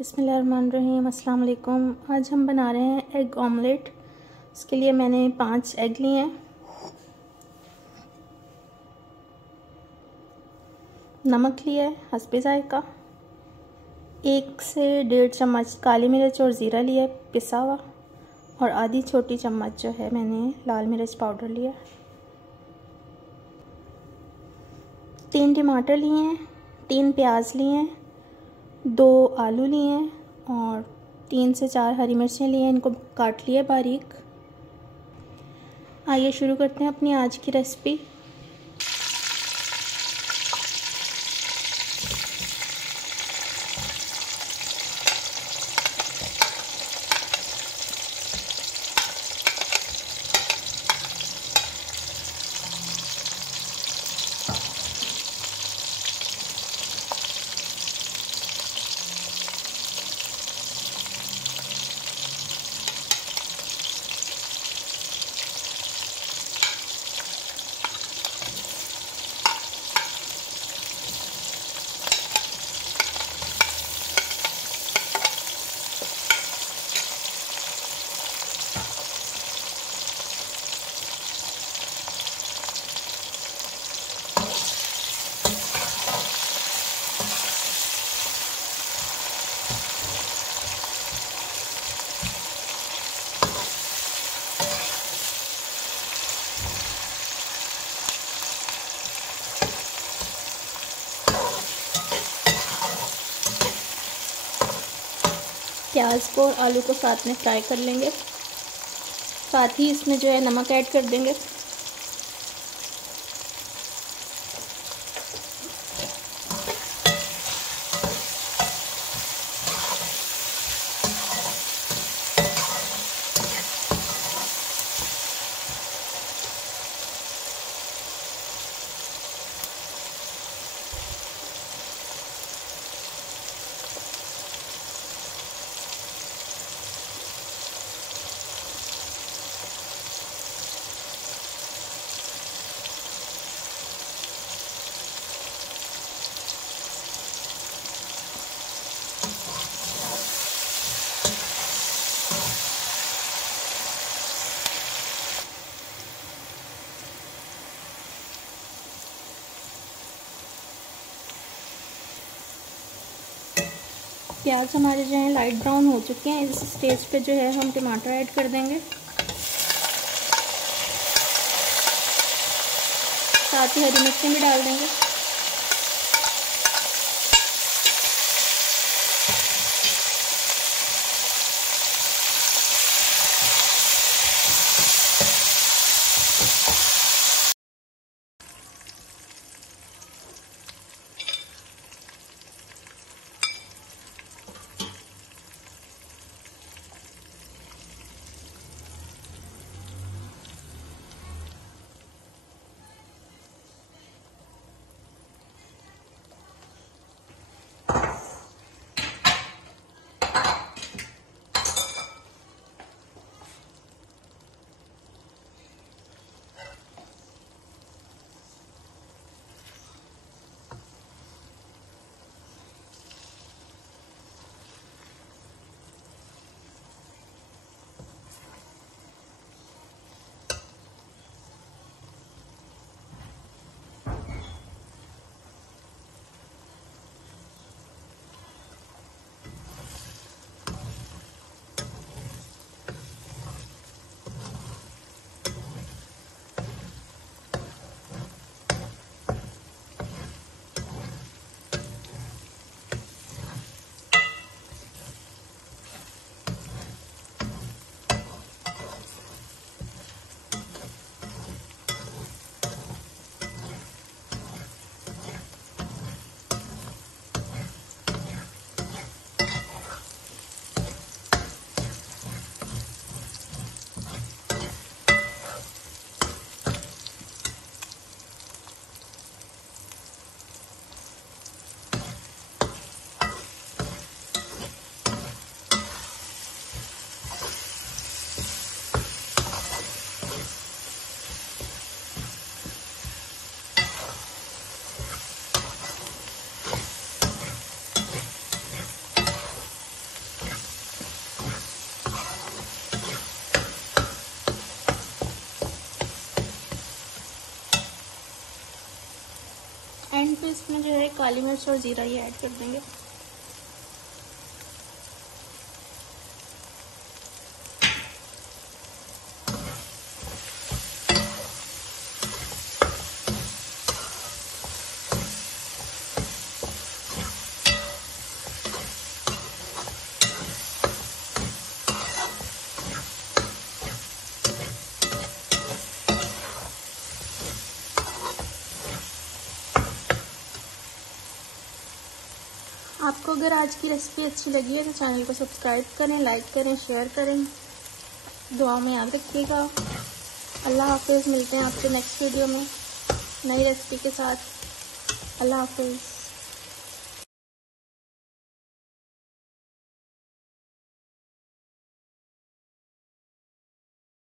बिस्मिल्लाहिर्रहमानिर्रहीम। अस्सलाम वालेकुम। आज हम बना रहे हैं एग ऑमलेट। इसके लिए मैंने 5 एग लिए हैं। नमक लिया है हस्बे ज़ायक़ा। 1 से 1.5 चम्मच काली मिर्च और ज़ीरा लिया है पिसा हुआ, और आधी छोटी चम्मच जो है मैंने लाल मिर्च पाउडर लिया। 3 टमाटर लिए हैं, 3 प्याज लिए हैं, 2 आलू लिए हैं और 3 से 4 हरी मिर्चें लिए हैं। इनको काट लिया बारीक। आइए शुरू करते हैं अपनी आज की रेसिपी। प्याज को और आलू को साथ में फ्राई कर लेंगे। साथ ही इसमें जो है नमक ऐड कर देंगे। प्याज हमारे जो है लाइट ब्राउन हो चुके हैं। इस स्टेज पे जो है हम टमाटर ऐड कर देंगे। साथ ही हरी मिर्चें भी डाल देंगे। एंड पे इसमें जो है काली मिर्च और ज़ीरा ये ऐड कर देंगे। आपको अगर आज की रेसिपी अच्छी लगी है तो चैनल को सब्सक्राइब करें, लाइक करें, शेयर करें। दुआ में याद रखिएगा। अल्लाह हाफिज़। मिलते हैं आपसे नेक्स्ट वीडियो में नई रेसिपी के साथ। अल्लाह हाफिज़।